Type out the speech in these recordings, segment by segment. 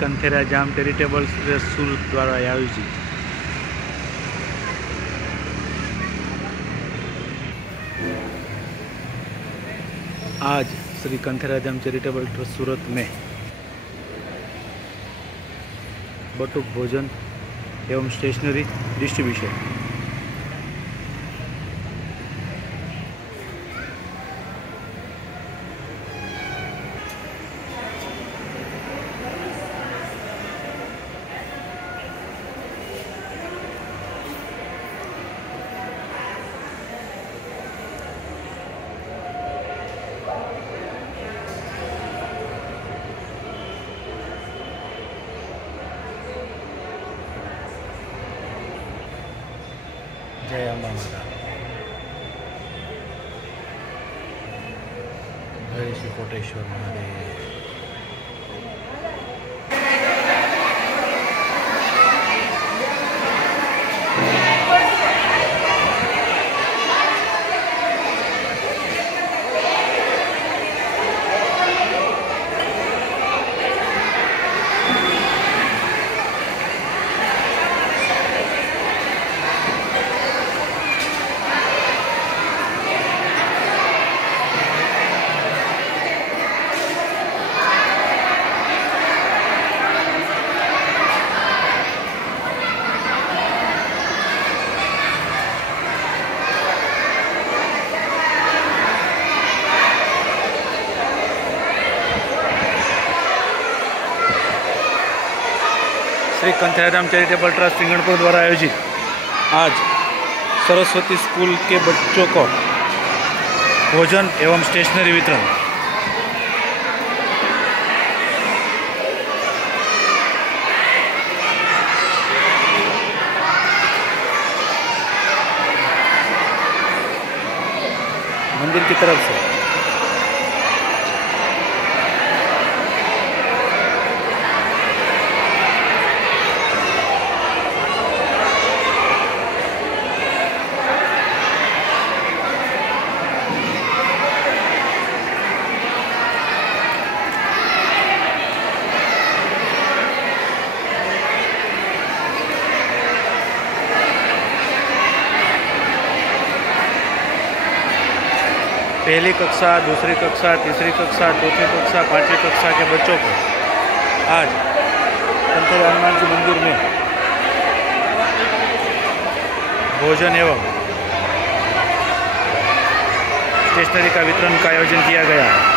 कंथेराजाम charitable trust सूरत द्वारा आयोजित आज श्री कंथेराजाम चैरिटेबल ट्रस्ट सूरत में बटुक भोजन एवं स्टेशनरी डिस्ट्रीब्यूशन। जय अम्बा माता, जय श्री कोटेश्वर महादेव। श्री कंथेराजाम चैरिटेबल ट्रस्ट सिंगणपुर द्वारा आयोजित आज सरस्वती स्कूल के बच्चों को भोजन एवं स्टेशनरी वितरण। मंदिर की तरफ से पहली कक्षा, दूसरी कक्षा, तीसरी कक्षा, चौथी कक्षा, पांचवी कक्षा के बच्चों को आज कंथेरा हनुमान जी मंदिर में भोजन एवं स्टेशनरी का वितरण का आयोजन किया गया है।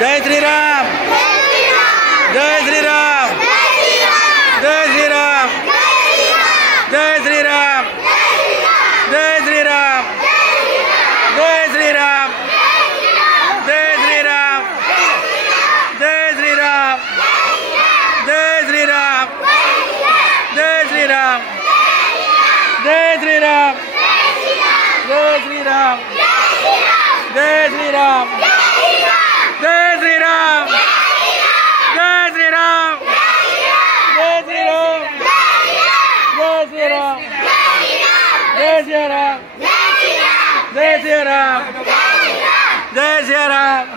जय श्री राम, जय श्री राम, जय श्री राम, जय श्री राम, जय श्री राम, जय श्री राम। राम जय श्री राम जय श्री राम जय श्री राम जय श्री राम जय श्री राम जय श्री राम जय श्री राम जय श्री राम जय श्री राम जय श्री राम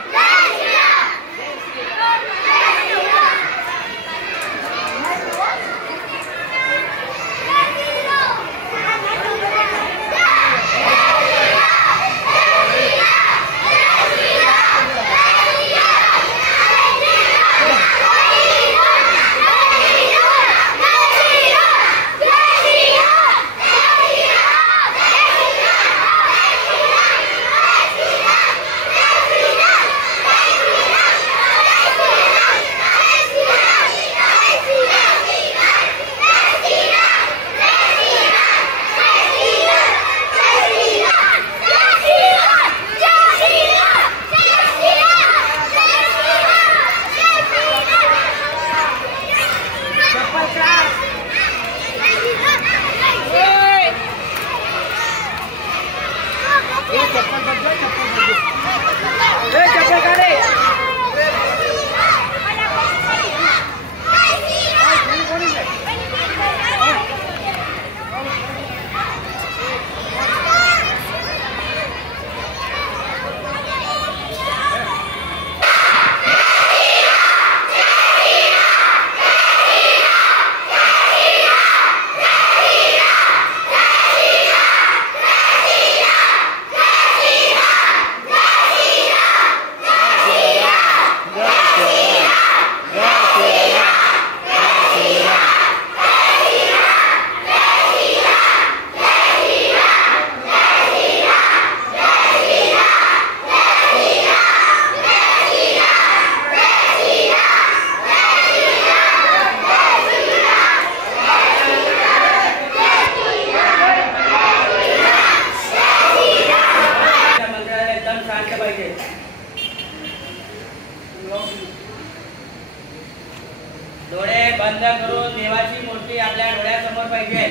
डोळे बंद करून देवाची मूर्ती आपल्या डोळ्यासमोर पाहिजे।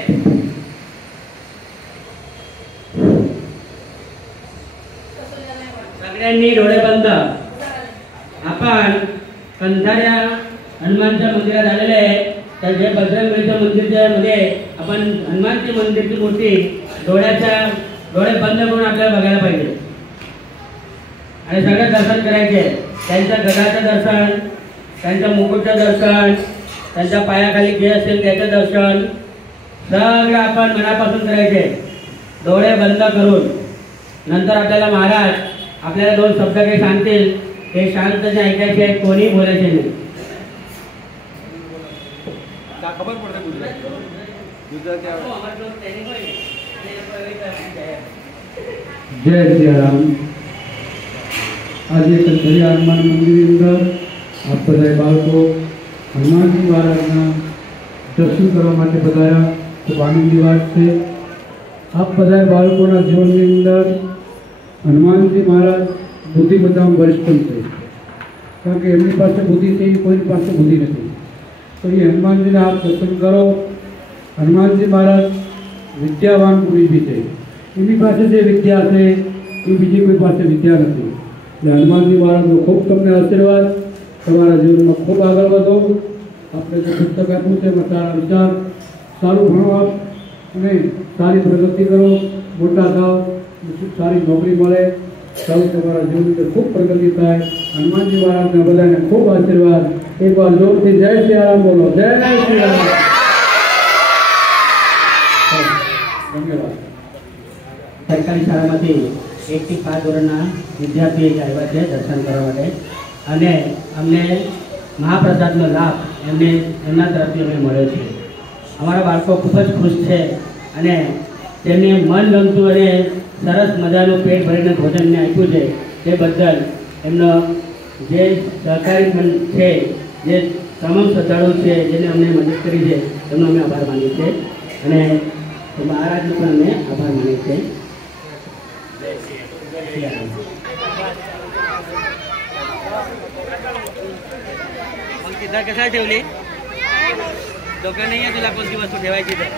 सगळ्यांनी डोळे बंद। आपण कंधाऱ्या हनुमानच्या मंदिरात आलेले आहे, तर जे बजरंगबलीच्या मंदिराच्या मध्ये आपण हनुमानची मंदिरची मूर्ती डोळे बंद करून आपल्याला बघायला पाहिजे आणि सगळं दर्शन करायचे। त्यांच्या गडाचं दर्शन, त्यांच्या मुकुटचं दर्शन, त्यांच्या पायाखाली जे असेल त्याचं दर्शन सगळं आपण मनापासून करायचे डोळे बंद करून। नंतर आपल्याला महाराज आपल्याला दोन शब्द काही सांगतील, ते शांतपणे ऐकायचे आहेत, कोणी बोलायचे नाही। खबर पड़ता गुजरात जय श्री राम। आज एक कंधारिया हनुमान मंदिर आप बधाई बाळको हनुमान जी महाराज दर्शन करवा माटे पधार्या, खूब आनंदनी बात छे। आप बधाई बाळकोना जीवननी अंदर हनुमान जी महाराज बुद्धि बधामां वरिष्ठ छे, कारण के एमनी पासे बुद्धि छे, कोईनी पासे बुद्धि नथी। तो ये हनुमान जी ने आप दर्शन करो। हनुमान जी महाराज विद्यावान पुरुष भी थे, एमनी पासे जे विद्या है ये बीजी कोई पासे विद्या नहीं। हनुमान जी महाराज नो खूब तमने आशीर्वाद, तमारा जीवन में खूब आगे बढ़ो। आपने जो पुस्तक आप्યું છે એમાં સારા વિચાર, સારું ભણો અને સારી પ્રગતિ કરો, મોટા થાઓ, સારી નોકરી મળે, સારું તમારા જીવનની અંદર ખૂબ પ્રગતિ થાય। હનુમાનજી મહારાજના બધાને ખૂબ આશીર્વાદ। एक बार जोर से जय श्री राम बोलो, जय श्री राम। धन्यवाद। सरकारी शाळाમાંથી 1 થી 5 ધોરણના વિદ્યાર્થીઓ આવ્યા છે દર્શન કરવા માટે અને અમને મહાપ્રસાદનો લાભ એમના તરફથી અમને મળ્યો છે। અમારા બાળકો ખૂબ જ ખુશ છે અને તેમને મન ગમતું અને સરસ મજાનું પેટ ભરીને ભોજનને આપ્યું છે, તે બદલ એમનો જે સહકારી છે, જે તમામ શ્રદ્ધાળુ છે જેને અમને મદદ કરી છે એમનો અમે આભાર માનીએ છીએ અને મહારાજનો પણ અમે આભાર માનીએ છીએ। किधर कैसा ठेवली डोकं नाही आहे तुला कोणती वस्तू ठेवायची तर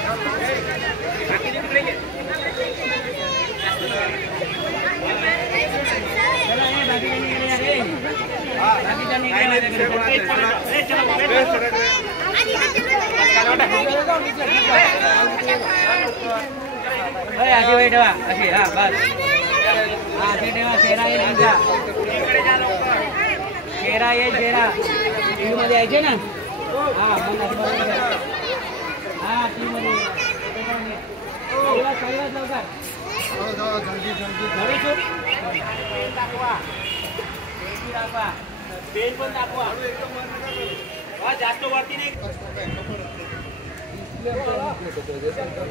चला, हे बाकीच्यांनी इकडे या रे. बाकीच्यांनी इकडे या. अशी वेळ ठेवा अशी. हा बस. हा अशी ठेवा. चेहरा येईल तुमचा. चेहरा येईल चेहरा. टीव्ही मध्ये यायचे ना. हा मग असं बरोबर आहे. हा टीव्ही मध्ये लवकर. दाखवा. पेन पण दाखवा. जास्त वरती नाही.